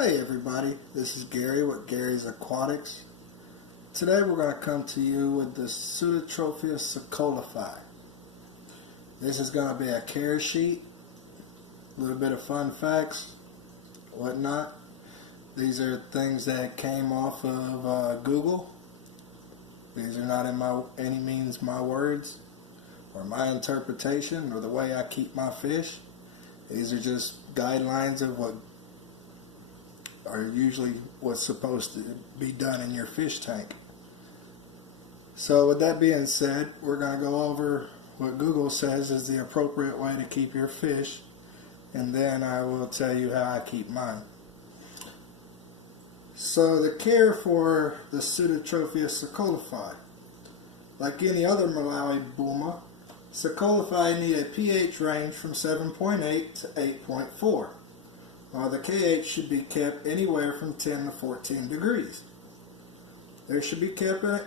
Hey everybody, this is Gary with Gary's Aquatics. Today we're going to come to you with the Pseudotropheus Socolofi. This is going to be a care sheet, a little bit of fun facts, whatnot. These are things that came off of Google. These are not in any means my words or my interpretation or the way I keep my fish. These are just guidelines of what are usually what's supposed to be done in your fish tank. So with that being said, we're going to go over what Google says is the appropriate way to keep your fish, and then I will tell you how I keep mine. So the care for the Pseudotropheus Socolofi, like any other Malawi buma, Socolofi need a pH range from 7.8 to 8.4. The KH should be kept anywhere from 10 to 14 degrees. They should be kept in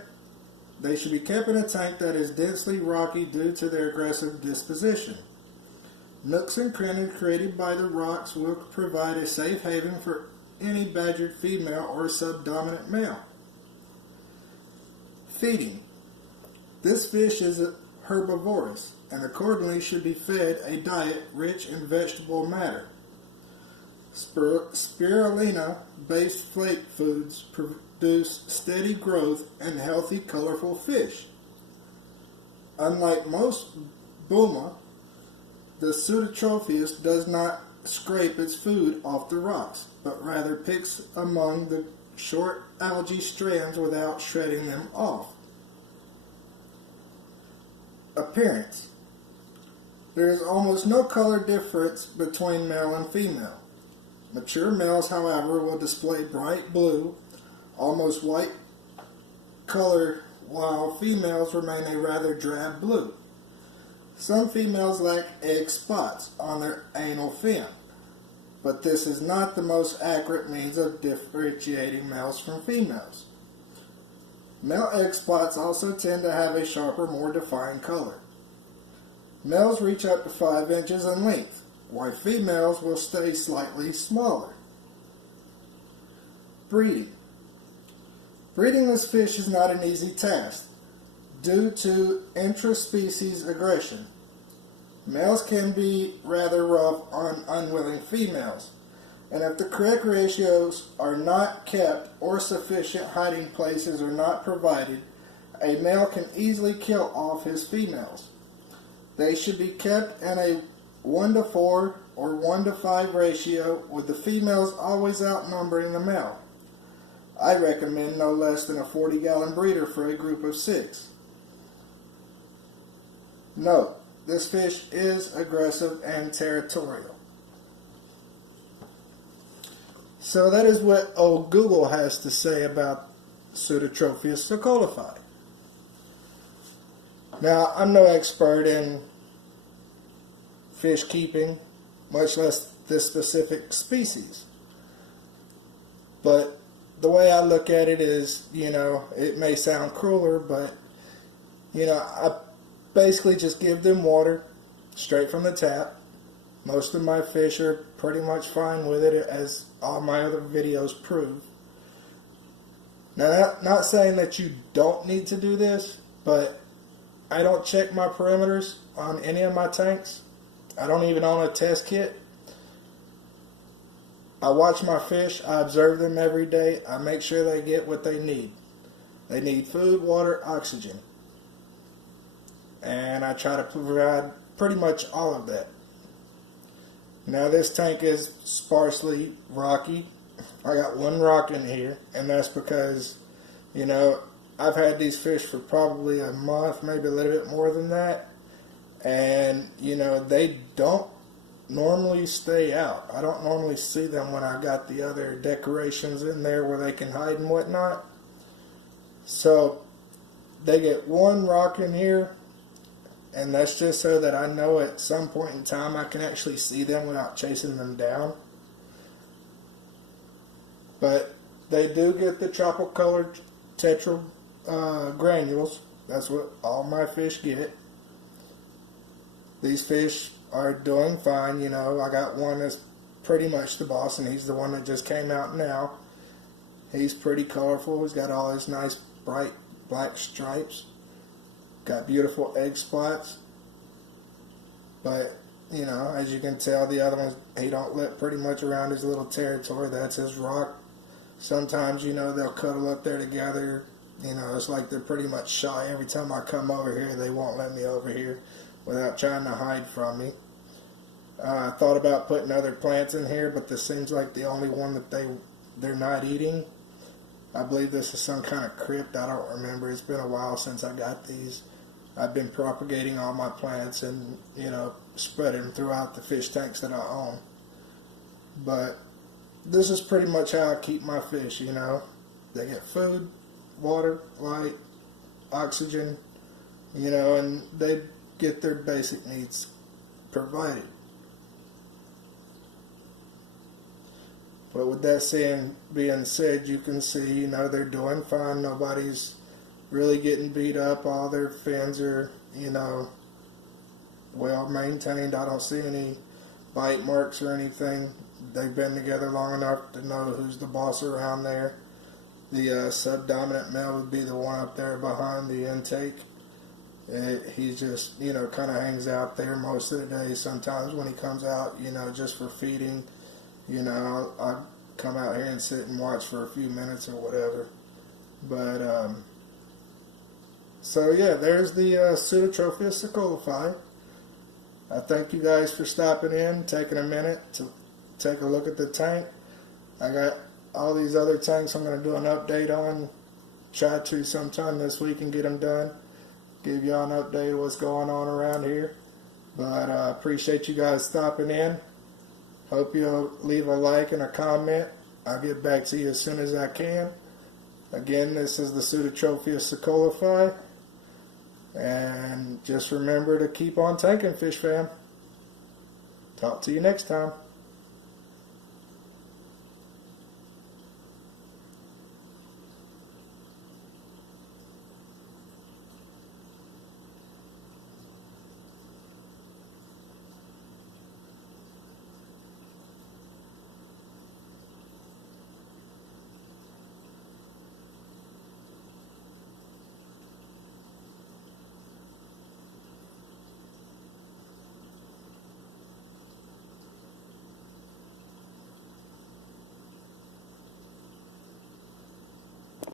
a tank that is densely rocky due to their aggressive disposition. Nooks and crannies created by the rocks will provide a safe haven for any badgered female or subdominant male. Feeding. This fish is herbivorous and accordingly should be fed a diet rich in vegetable matter. Spirulina-based flake foods produce steady growth and healthy, colorful fish. Unlike most buma, the Pseudotropheus does not scrape its food off the rocks, but rather picks among the short algae strands without shredding them off. Appearance. There is almost no color difference between male and female. Mature males, however, will display bright blue, almost white color, while females remain a rather drab blue. Some females lack egg spots on their anal fin, but this is not the most accurate means of differentiating males from females. Male egg spots also tend to have a sharper, more defined color. Males reach up to 5 inches in length, while females will stay slightly smaller. Breeding. Breeding this fish is not an easy task due to intraspecies aggression. Males can be rather rough on unwilling females, and if the correct ratios are not kept or sufficient hiding places are not provided, a male can easily kill off his females. They should be kept in a 1:4 or 1:5 ratio, with the females always outnumbering the male. I recommend no less than a 40-gallon breeder for a group of 6. Note, this fish is aggressive and territorial. So that is what old Google has to say about Pseudotropheus socolofi. Now, I'm no expert in fish keeping, much less this specific species. But the way I look at it is, it may sound crueler, but, I basically just give them water straight from the tap. Most of my fish are pretty much fine with it, as all my other videos prove. Now, not saying that you don't need to do this, but I don't check my perimeters on any of my tanks. I don't even own a test kit. I watch my fish. I observe them every day. I make sure they get what they need. They need food, water, oxygen. And I try to provide pretty much all of that. Now this tank is sparsely rocky. I got one rock in here, and that's because, I've had these fish for probably a month, maybe a little bit more than that. And, they don't normally stay out. I don't normally see them when I got the other decorations in there where they can hide and whatnot. So they get one rock in here, and that's just so that I know at some point in time I can actually see them without chasing them down. But they do get the tropical colored tetra granules. That's what all my fish get. These fish are doing fine. I got one that's pretty much the boss, and he's the one that just came out now. He's pretty colorful. He's got all his nice bright black stripes. Got beautiful egg spots. But, you know, as you can tell, the other ones, he don't let pretty much around his little territory. That's his rock. Sometimes, you know, they'll cuddle up there together. You know, it's like they're pretty much shy. Every time I come over here, they won't let me over here without trying to hide from me. I thought about putting other plants in here, but this seems like the only one that they're not eating. I believe this is some kind of crypt. I don't remember. It's been a while since I got these. I've been propagating all my plants and, you know, spreading them throughout the fish tanks that I own. But this is pretty much how I keep my fish, you know. They get food, water, light, oxygen, you know, and they get their basic needs provided. But with that being said, you can see, you know, they're doing fine. Nobody's really getting beat up. All their fins are, you know, well maintained. I don't see any bite marks or anything. They've been together long enough to know who's the boss around there. The subdominant male would be the one up there behind the intake. He just, you know, kind of hangs out there most of the day. Sometimes when he comes out, you know, just for feeding, you know, I'll come out here and sit and watch for a few minutes or whatever. But, so yeah, there's the Pseudotropheus Socolofi. I thank you guys for stopping in, taking a minute to take a look at the tank. I got all these other tanks I'm going to do an update on. Try to sometime this week and get them done. Give y'all an update of what's going on around here. But I appreciate you guys stopping in. Hope you'll leave a like and a comment. I'll get back to you as soon as I can. Again, this is the Pseudotropheus Socolofi. And just remember to keep on tanking, fish fam. Talk to you next time.